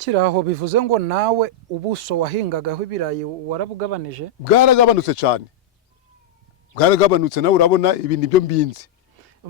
kiraho bivuze ngo nawe ubuso wahingagaho ibirayi warabugabanije? Bwaragabanutse cyane, bwaragabanutse. Nawe urabona ibi nibyo mbinzi.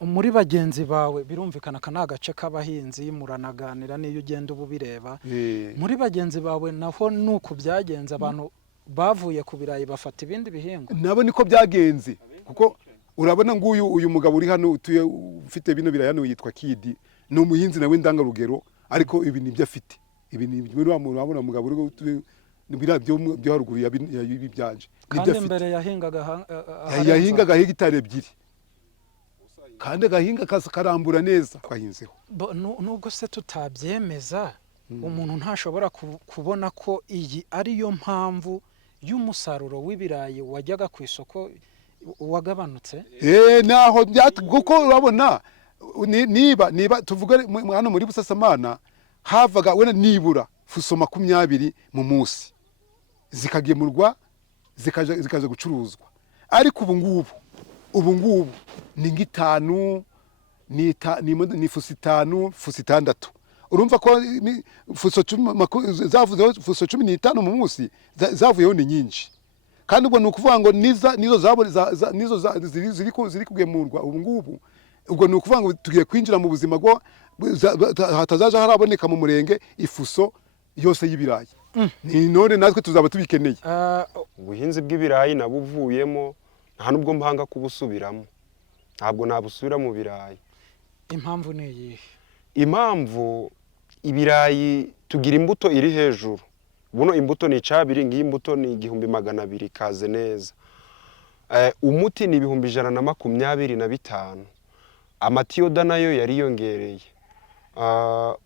Muri bagenzi bawe birumvikana kana gace k'abahinzi muranaganira niyo ugenda ubireba. Muri bagenzi bawe naho nuko byagenze, abantu bavuye ku birayi bafata ibindi bihingwa? Nabo niko byagenze, kuko urabona uyu mugabo uri hano utuye ufite bino birayi hano yitwa Kidi, ni umuhinzi nawe ndangarugero, ariko ibi nibyo afite. Ibi nibyo urabona mugabo uri utuye byo haruguru ya byanje. Kandi mbere yahingaga hegitari 2, kandi gahinga karambura neza twahinzeho. Nubwo se tutabyemeza, umuntu ntashobora kubona ko iyi ari yo mpamvu y'umusaruro w'ibirayi wajyaga ku isoko wagabanutse. Naho kuko urabona niba tuvuga hano muri Busasamana havaga wena nibura fuso 20 mu munsi zikagemurwa zikaje gucuruzwa, ariko ubu ngubu ni 5 ni fuso 5 fuso 6. Urumva ko fuso zavuzeho fuso 15 mu munsi zavuyeho ni nyinshi, kandi ubwo nukuvuga ngo nizo ziri kugemurwa ubu ngubu. Ubwo nukuvuga ngo tugiye kwinjira mu buzima bwo hatazaje haraboneka mu murenge ifuso yose y'ibirayi. Ni none natwe tuzaba tubikeneye. Ubuhinzi bw'ibirayi nabuvuyemo, nta nubwo mpanga kubusubiramo, ntabwo nabusubira mu birayi. Impamvu ni iyihe? Impamvu ibirayi tugira imbuto iri hejuru. Buno imbuto ni 2, ngiyi imbuto ni 1200 kaze neza. Umuti ni 125. Amatiyoda nayo yariyongereye.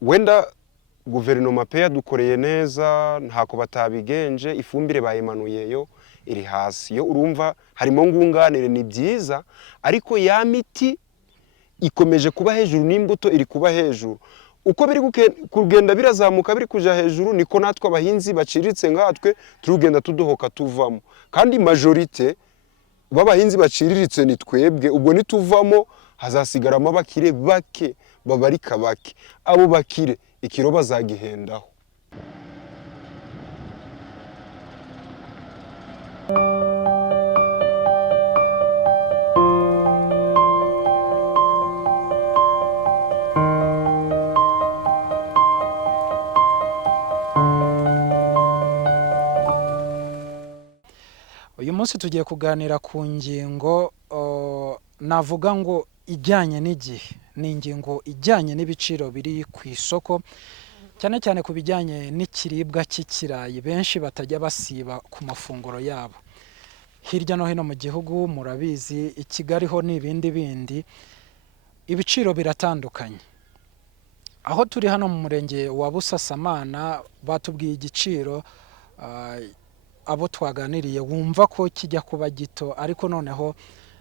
Wenda guverinoma pe yadukoreye neza, ntako batabigenje, ifumbire bayimanuyeyo iri hasi. Yo urumva harimo ngunganire ni byiza, ariko ya miti ikomeje kuba hejuru n'imbuto iri kuba hejuru. Uko biri kugenda birazamuka biri kuja hejuru, niko natwe abahinzi baciriritse ngatwe turugenda tudohoka tuvamo. Kandi majorite b'abahinzi baciriritse ni twebwe. Ubwo nituvamo hazasigaramo abakire bake babarika bake. Abo bakire ikiro bazagihendaho. Uyu munsi tugiye kuganira ku ngingo navuga ngo ijyanye n'igihe. Ni ingingo ijyanye n'ibiciro biri ku isoko, cyane cyane ku bijyanye n'ikiribwa cy'ikirayi benshi batajya basiba ku mafunguro yabo. Hirya no hino mu gihugu murabizi, i Kigali ho n'ibindi bindi, ibiciro biratandukanye. Aho turi hano mu murenge wa Busasamana batubwiye igiciro, abo twaganiriye wumva ko kijya kuba gito, ariko noneho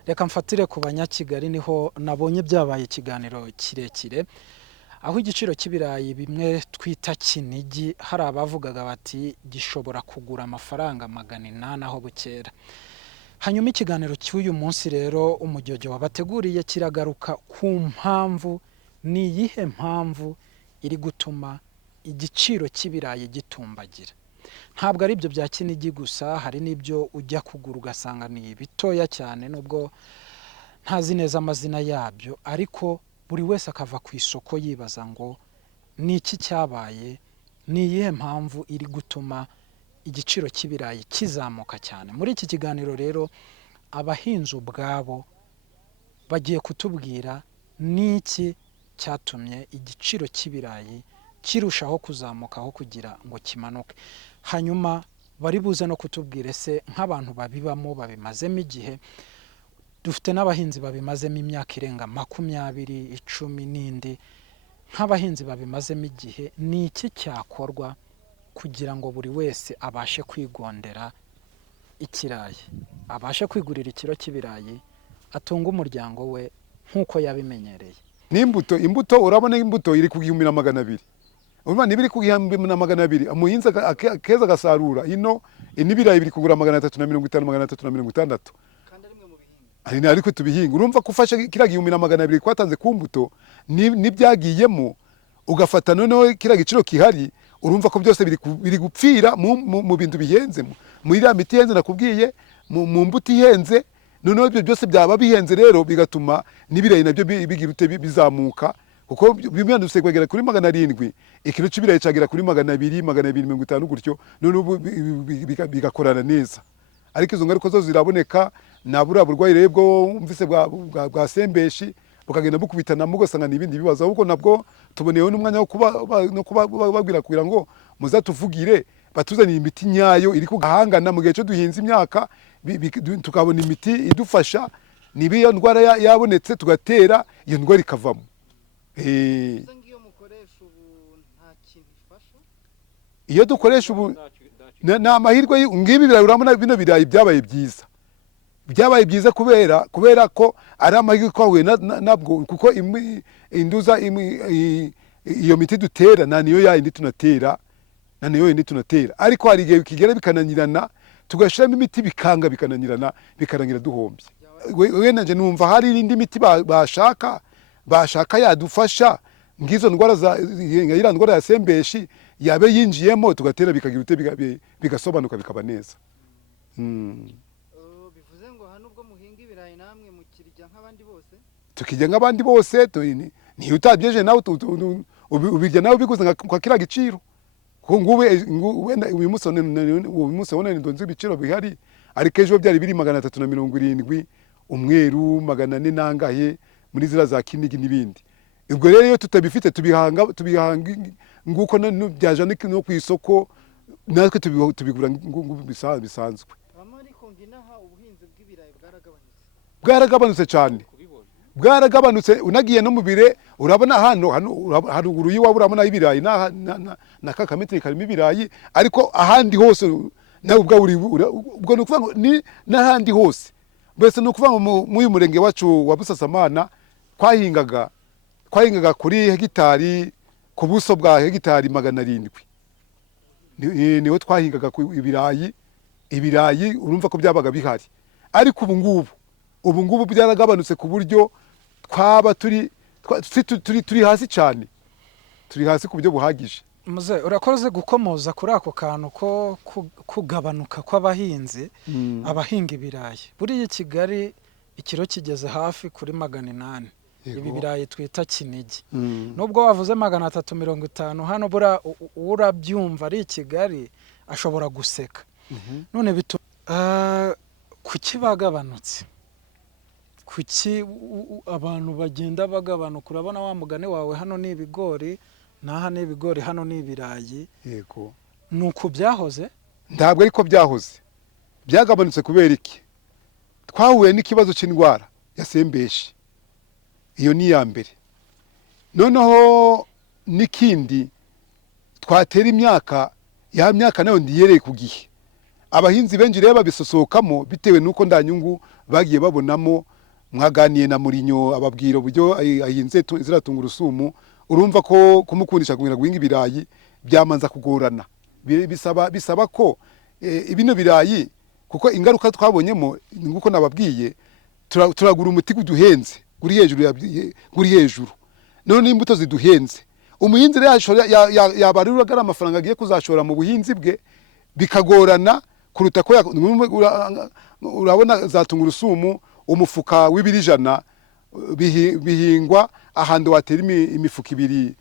reka mfatire ku banyakigali niho nabonye byabaye ikiganiro kirekire, aho igiciro cy'ibirayi bimwe twita kinigi hari abavugaga bati gishobora kugura amafaranga 800 aho bukera. Hanyuma ikiganiro cy'uyu munsi rero umujyojo wabateguriye kiragaruka ku mpamvu, ni iyihe mpamvu iri gutuma igiciro cy'ibirayi gitumbagira. Ntabwo ari ibyo bya kinigi gusa, hari n'ibyo ujya kugura ugasanga ni bitoya cyane nubwo ntazi neza amazina yabyo, ariko buri wese akava ku isoko yibaza ngo ni iki cyabaye, ni iyihe mpamvu iri gutuma igiciro cy'ibirayi kizamuka cyane. Muri iki kiganiro rero abahinzi ubwabo bagiye kutubwira n'iki cyatumye igiciro cy'ibirayi kirushaho kuzamukaho kugira ngo kimanuke. Hanyuma bari buze no kutubwira se nk'abantu babibamo babimazemo igihe, dufite n'abahinzi babimazemo imyaka irenga 20, 10 n'indi. Nk'abahinzi babimazemo igihe, ni iki cyakorwa kugira ngo buri wese abashe kwigondera ikirayi, abashe kwigurira ikiro cy'ibirayi, atunga umuryango we nk'uko yabimenyereye. Imbuto urabona imbuto iri ku 1200. Urumva nibiri ku 1200, umuhinzi akeza gasarura ino inibirayi biri kugura 350 360. Kandi ari mwe mu bihinga. Ariko tubihinga. Urumva kufasha kira 1200 kwatanze ku mbuto nibyagiyemo, ugafata noneho kira giciro kihari urumva ko byose biri gupfira mu bintu bihenze, muri iriya miti ihenze nakubwiye, mu mbuto ihenze. Noneho ibyo byose byaba bihenze rero bigatuma n'ibirayi nabyo bigira ute bizamuka, kuko bimwe dufite kwegera kuri 700, ikiro cy'ibirayi cyagera kuri 200, 250 gutyo, noneho bigakorana neza. Ariko izo ngaruka zo ziraboneka, nabura burwayi rero bwo mvise bwa sembeshi bukagenda bukubitana mugasanga n'ibindi bibazo, ahubwo nabwo tuboneyeho n'umwanya wo kuba babwira kugira ngo muzatuvugire batuzanira imiti nyayo iri kugahangana mu gihe cyo duhinze imyaka, tukabona imiti idufasha, niba iyo ndwara yabonetse tugatera iyo ndwara ikavamo. Iyo dukoresha ubu ni amahirwe ngibi birayi, urabona bino birayi byabaye byiza kubera ko ari amahirwe twahuye nabwo, kuko induza iyo miti dutera na niyo yindi tunatera, ariko hari igihe kigera bikananirana tugashiramo imiti bikananirana, bikarangira duhombye. Wenda nje numva hari indi miti bashaka yadufasha ngizo ndwara iriya ndwara ya sembeshi yabe yinjiyemo, tugatera bikagira ute bigasobanuka bikaba neza. Bivuze ngo hano ubwo muhinga ibirayi namwe mukirya nk'abandi bose? Tukirya nk'abandi bose, niyo utabyeje nawe ubirya nawe biguze nka kiriya giciro. Wenda uyu munsi wabona ndonze ibiciro bihari, ariko ejo byari biri 370, umweru 400 nangahe muri zira za Kinigi n'ibindi. Ubwo rero iyo tutabifite tubihanga nguko byaje no ku isoko, natwe tubigura bisanzwe. Ubuhinzi bw'ibirayi bwaragabanutse cyane, bwaragabanutse. Unagiye no mu bire urabona haruguru y'iwabo urabona ibirayi na kakametri karimo ibirayi, ariko ahandi hose nawe ubwo nukuvuga ngo ni n'ahandi hose. Mbese nukuvuga ngo mu murenge wacu wa Busasamana twahingaga kuri hegitari, ku buso bwa hegitari 700, niho twahingaga ibirayi. Urumva ko byabaga bihari, ariko ubu ngubu byaragabanutse ku buryo twaba turi hasi cyane, turi hasi ku buryo buhagije. Muze urakoze gukomoza kuri ako kantu ko kugabanuka kw'abahinzi, abahinga ibirayi. Buriya Kigali ikiro kigeze hafi kuri 800, ibi birayi twita Kinigi. Nubwo wavuze 350, hano urabyumva ari Kigali ashobora guseka. None kuki bagabanutse? Kuki abantu bagenda bagabanuka? Urabona wa mugani wawe, hano ni ibigori, naha ni ibigori, hano ni ibirayi. Yego, nuko byahoze? Ntabwo ariko byahoze, byagabanutse kubera iki? Twahuye n'ikibazo cy'indwara ya sembeshi, iyo ni ya mbere. Noneho n'ikindi, twatera imyaka, ya myaka nayo ndiyereye ku gihe. Abahinzi benshi rero babisosokamo bitewe nuko nda nyungu bagiye babonamo. Mwaganiye na Murinyo ababwira uburyo ahinze ziratungura usumu, urumva ko kumukundisha kumira guhinga ibirayi byamanza kugorana. Bisaba ko ibino birayi, kuko ingaruka twabonyemo nguko nababwiye, turagura umuti guduhenze guri hejuru, none imbuto ziduhenze. Umuhinzi rero yabarura gara amafaranga agiye kuzashora mu buhinzi bwe, bikagorana kuruta ko urabona zatungura usumu, umufuka w'ibiri 100 bihingwa ahantu watera imifuka ibiri,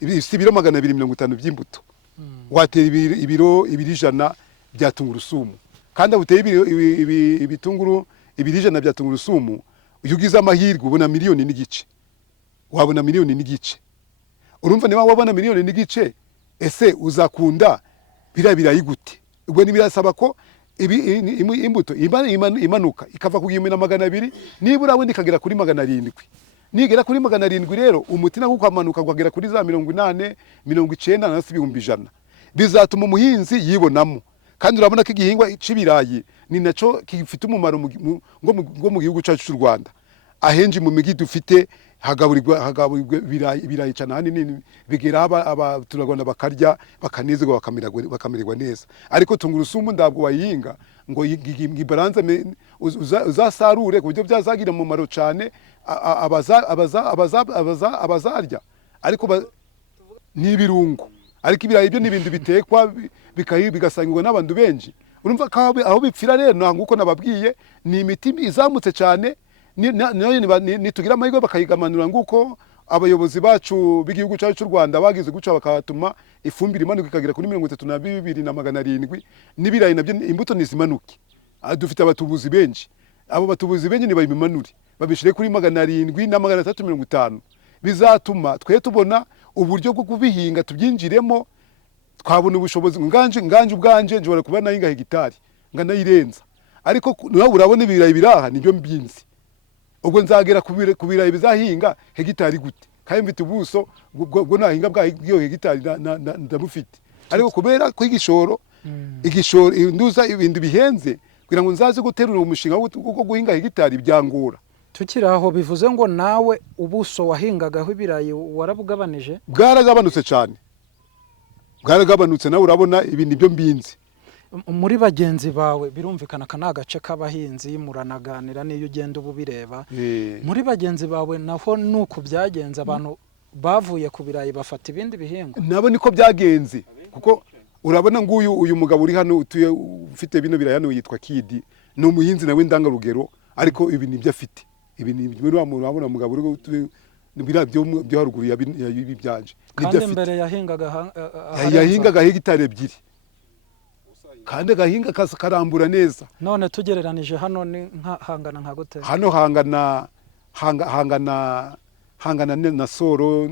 ibiro 250 by'imbuto. Watera ibiro 100 byatungura usumu, kandi abuteye ibitunguru 100 byatungura usumu, iyo ugize amahirwe ubona 1,5 miliyoni. Wabona 1,5 miliyoni. Urumva niba wabona 1,5 miliyoni, ese uzakunda birayi gute? Ubwo nibirasaba ko imbuto imanuka ikava ku 200, nibura wenda ikagera kuri 700. Nigera kuri 700 rero umuti nawo ukamanuka kugera kuri za 80, 90 na 100,000. Bizatuma umuhinzi yibonamo, kandi urabona ko igihingwa c'ibirayi ni naco gifite umumaro ngo mu gihugu cyacu cy'u Rwanda. Ahenji mu migi dufite hagaburirwa ibirayi cyane, hanini bigera turagona bakarya bakanezerwa bakamererwa neza. Ariko tungurusumu ndabwo wayihinga ngo ibaranze uzasarure ku buryo byazagira mu maro cyane abazarya, ariko n'ibirungo ariko ibirayi byo ni ibintu bitekwa bigasangirwa n'abantu benshi. Urumva ko aho bipfira rero nguko nababwiye ni imiti izamutse cyane, nitugira amahirwe bakayigamanura nguko abayobozi bacu b'igihugu cyacu cy'u Rwanda bagize guca bakatuma ifumbire imanuka ikagera kuri 32,700 n'ibirayi nabyo imbuto nizimanuke. Dufite abatubuzi benshi, abo batubuzi benshi ni babimanure babishire kuri 700 na 350, bizatuma twe tubona uburyo bwo kubihinga tubyinjiremo, twabona ubushobozi. Nganje ubwanje njobora kuba nahinga hegitari nganayirenza, ariko nawe urabona ibirayi biraha nibyo mbinzi. Ubwo nzagera ku birayi bizahinga hegitari gute? Kandi mfite ubuso bwo nahinga bw'iyo hegitari ndabufite, ariko kubera ko igishoro nduza ibintu bihenze kugira ngo nzaze guterura umushinga wo guhinga hegitari byangora. Tukiri aho bivuze ngo nawe ubuso wahingagaho ibirayi warabugabanije? Bwaragabanutse cyane, bwaragabanutse. Nawe urabona ibi nibyo mbinzi. Muri bagenzi bawe birumvikana kana agace k'abahinzi muranaganira niyo ugenda ubireba. Muri bagenzi bawe naho nuko byagenze, abantu bavuye ku birayi bafata ibindi bihingwa? Nabo niko byagenze, kuko urabona uyu mugabo uri hano utuye ufite bino birayi hano yitwa Kidi, ni umuhinzi nawe ndangarugero, ariko ibi nibyo afite. Ibi ni urabona mugabo uri byo haruguru yabi byanje. Kandi mbere yahingaga hegitari 2, kandi gahinga karambura neza. None tugereranije hano ni hangana nka gute? Hano hangana na soro,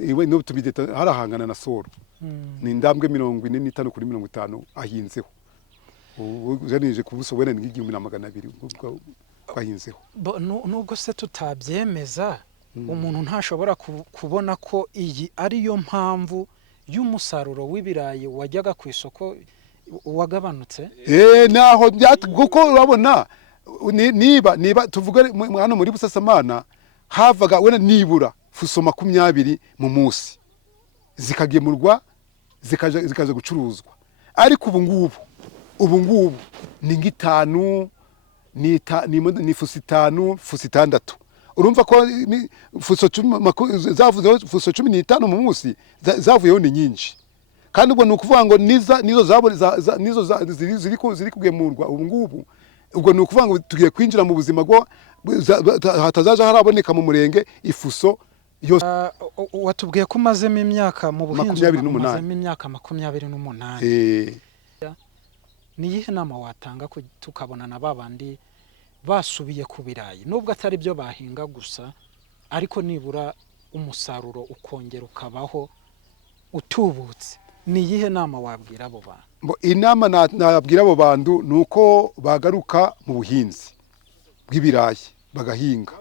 iwe no tubideta harahangana na soro. Ni indambwe 45 kuri 50 ahinzeho. Ujanije ku buso wene ni 1200 kwahinzeho. Nubwo se tutabyemeza, umuntu ntashobora kubona ko iyi ari yo mpamvu y'umusaruro w'ibirayi wajyaga ku isoko wagabanutse. Naho kuko urabona niba tuvuga hano muri Busasamana havaga wena nibura fuso 20 mu munsi zikagemurwa zikaje gucuruzwa, ariko ubu ngubu ni 5 ni fuso 5 fuso 6. Urumva ko fuso zavuzeho fuso 15 mu munsi zavuyeho ni nyinshi, kandi ubwo nukuvuga ngo nizo ziri kugemurwa ubu ngubu. Ubwo nukuvuga ngo tugiye kwinjira mu buzima bwo hatazaje haraboneka mu murenge ifuso yose. Watubwiye ko umazemo imyaka mu buhinzi, umazemo imyaka 28. Ni iyihe nama watanga tukabona na babandi basubiye ku birayi, nubwo atari byo bahinga gusa, ariko nibura umusaruro ukongera ukabaho utubutse? Ni iyihe nama wabwira abo bantu? Inama nabwira abo bantu nuko bagaruka mu buhinzi bw'ibirayi bagahinga.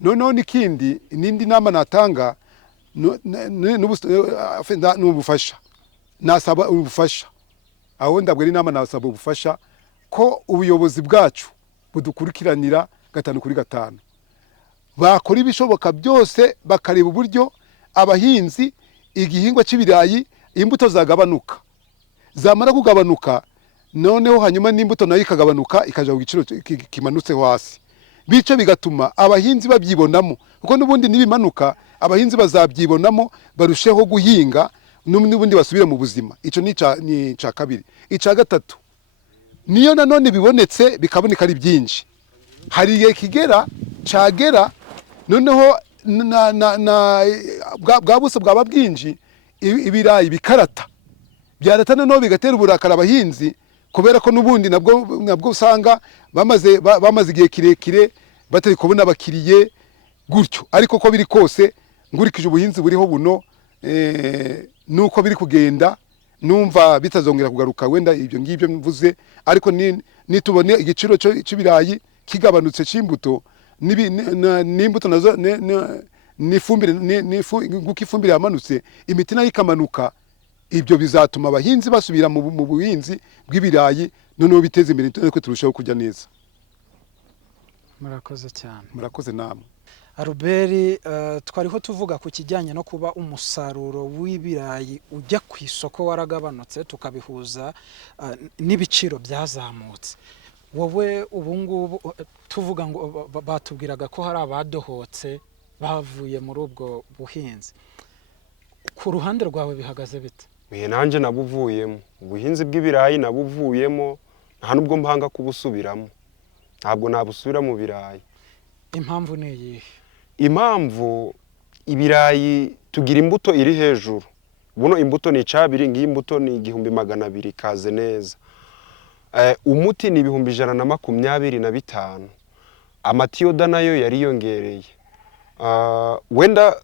Noneho nikindi nindi nama natanga n'ubufasha, nasaba ubufasha. Aho ndabwira inama nasaba ubufasha ko ubuyobozi bwacu budukurikiranira 5 kuri 5, bakora ibishoboka byose bakareba uburyo abahinzi igihingwa cy'ibirayi imbuto zagabanuka, zamara kugabanuka noneho hanyuma n'imbuto nayo ikagabanuka ikaja ku giciro kimanutse hasi, bice bigatuma abahinzi babyibonamo, kuko n'ubundi nibimanuka abahinzi bazabyibonamo barusheho guhinga n'ubundi basubire mu buzima. Ico ni ca kabiri. Ica gatatu, niyo nanone bibonetse bikaboneka ari byinshi, hari igihe cagera noneho bwa buso bwaba bwinji ibirayi bikarata, byarata noneho bigatera uburakara abahinzi, kubera ko n'ubundi nabwo usanga bamaze igihe kirekire batari kubona abakiriye gutyo. Ariko ko biri kose ngurikije ubuhinzi buriho buno nuko biri kugenda, numva bitazongera kugaruka wenda ibyo ngibyo mvuze. Ariko nitubone igiciro cy'ibirayi kigabanutse cy'imbuto n'imbuto nazo n'ifumbire nguko ifumbire yamanutse, imiti nayo ikamanuka, ibyo bizatuma abahinzi basubira mu buhinzi bw'ibirayi, noneho biteze imbere ko turushaho kujya neza. Murakoze cyane. Murakoze namwe. Albert, twariho tuvuga ku kijyanye no kuba umusaruro w'ibirayi ujya ku isoko waragabanutse, tukabihuza n'ibiciro byazamutse. Wowe ubu ngubu tuvuga ngo batubwiraga ko hari abadohotse bavuye muri ubwo buhinzi, ku ruhande rwawe bihagaze bite? nanjye nabuvuyemo ubuhinzi bw'ibirayi nabuvuyemo, nta nubwo mpanga kubusubiramo, ntabwo nabusubira mu birayi. Impamvu ni iyihe? Impamvu ibirayi tugira imbuto iri hejuru, buno imbuto ni 200, ngiyi imbuto ni 1200 kaze neza. Umuti ni 125, amatiyoda nayo yariyongereye. Wenda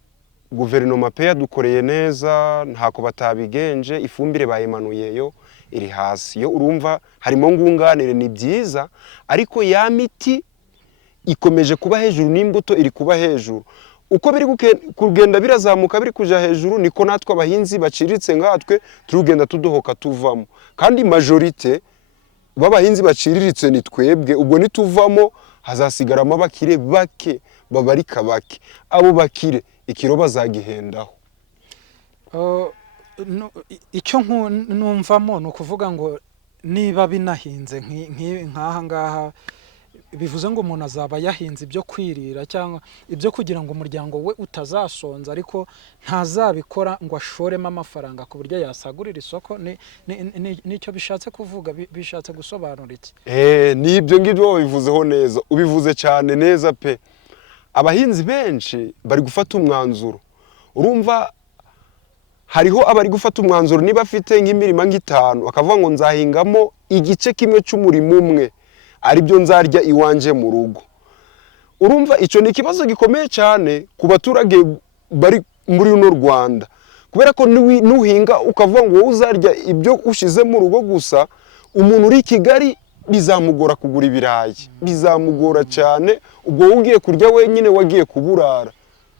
guverinoma pe yadukoreye neza, ntako batabigenje, ifumbire bayimanuyeyo iri hasi, yo urumva harimo ngunganire, ni byiza, ariko ya miti ikomeje kuba hejuru, n'imbuto iri kuba hejuru. Uko biri kugenda birazamuka biri kuja hejuru, niko natwe abahinzi baciriritse ngatwe turugenda tudohoka tuvamo, kandi majorite b'abahinzi baciriritse ni twebwe. Ubwo nituvamo hazasigaramo abakire bake, babarika bake. Abo bakire ikiro bazagihendaho. Icyo numvamo ni ukuvuga ngo niba binahinze nk'aha ngaha, bivuze ngo umuntu azaba yahinze ibyo kwirira cyangwa ibyo kugira ngo umuryango we utazasonza, ariko ntazabikora ngo ashoremo amafaranga ku buryo yasagurira isoko. Nicyo bishatse kuvuga, bishatse gusobanura iki? Nibyo ngibyo wabivuzeho neza, ubivuze cyane neza pe. Abahinzi benshi bari gufata umwanzuro, urumva hariho abari gufata umwanzuro, niba afite nk'imirima nk'itanu akavuga ngo nzahingamo igice kimwe cy'umurimo umwe, aribyo nzarya iwanje mu rugo. Urumva icyo ni ikibazo gikomeye cyane ku baturage bari muri uno Rwanda, kubera ko nuhinga ukavuga ngo wowe uzarya ibyo ushize mu rugo gusa, umuntu uri Kigali bizamugora kugura ibirayi, bizamugora cyane. Ubwo ugiye kurya wenyine wagiye kuburara.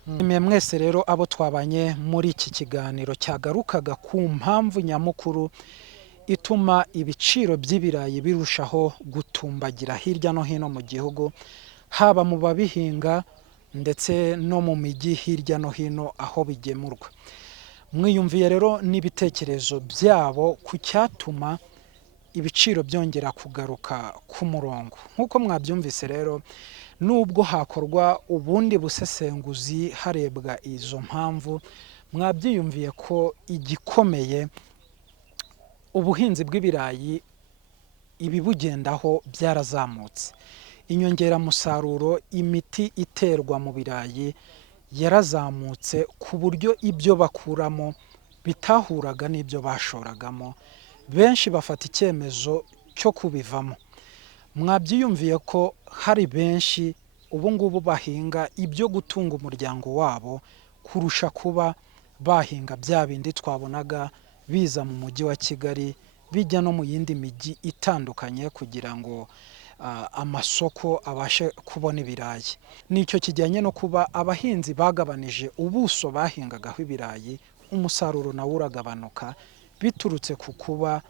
Mwe mwese rero abo twabanye muri iki kiganiro cyagarukaga ku mpamvu nyamukuru ituma ibiciro by'ibirayi birushaho gutumbagira hirya no hino mu gihugu, haba mu babihinga ndetse no mu mijyi hirya no hino aho bigemurwa. Mwiyumviye rero n'ibitekerezo byabo ku cyatuma ibiciro byongera kugaruka ku murongo. Nk'uko mwabyumvise rero, nubwo hakorwa ubundi busesenguzi harebwa izo mpamvu, mwabyiyumviye ko igikomeye ubuhinzi bw'ibirayi ibibugendaho byarazamutse. Inyongeramusaruro, imiti iterwa mu birayi yarazamutse ku buryo ibyo bakuramo bitahuraga n'ibyo bashoragamo. Benshi bafata icyemezo cyo kubivamo. Mwabyiyumviye ko hari benshi ubu ngubu bahinga ibyo gutunga umuryango wabo kurusha kuba bahinga bya bindi twabonaga biza mu mujyi wa Kigali bijya no mu yindi mijyi itandukanye kugira ngo amasoko abashe kubona ibirayi. Nicyo kijyanye no kuba abahinzi bagabanije ubuso bahingagaho ibirayi, umusaruro nawo uragabanuka biturutse ku kuba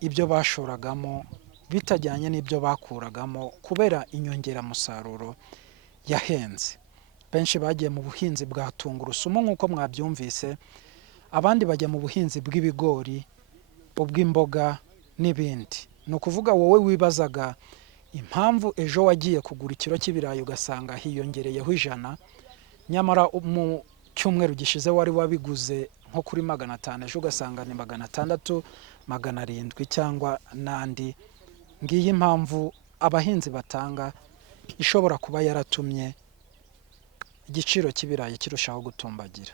ibyo bashoragamo bitajyanye n'ibyo bakuragamo kubera inyongeramusaruro yahenze. Benshi bagiye mu buhinzi bwa tungurusumu nk'uko mwabyumvise, abandi bajya mu buhinzi bw'ibigori, ubw'imboga n'ibindi. Ni ukuvuga wowe wibazaga impamvu ejo wagiye kugura ikiro cy'ibirayi ugasanga hiyongereyeho 100, nyamara mu cyumweru gishize wari wabiguze nko kuri 500, ejo ugasanga ni 600, 700 cyangwa n'andi. Ngiyi impamvu abahinzi batanga ishobora kuba yaratumye igiciro cy'ibirayi kirushaho gutumbagira,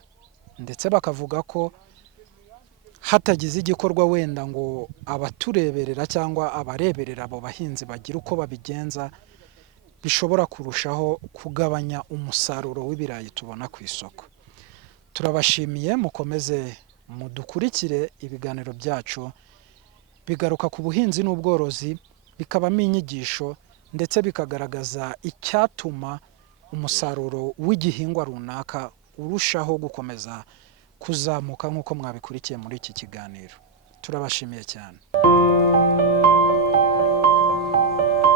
ndetse bakavuga ko hatagize igikorwa wenda ngo abatureberera cyangwa abareberera abo bahinzi bagira uko babigenza, bishobora kurushaho kugabanya umusaruro w'ibirayi tubona ku isoko. Turabashimiye, mukomeze mudukurikire. Ibiganiro byacu bigaruka ku buhinzi n'ubworozi, bikabamo inyigisho ndetse bikagaragaza icyatuma umusaruro w'igihingwa runaka urushaho gukomeza kuzamuka nk'uko mwabikurikiye muri iki kiganiro. Turabashimiye cyane.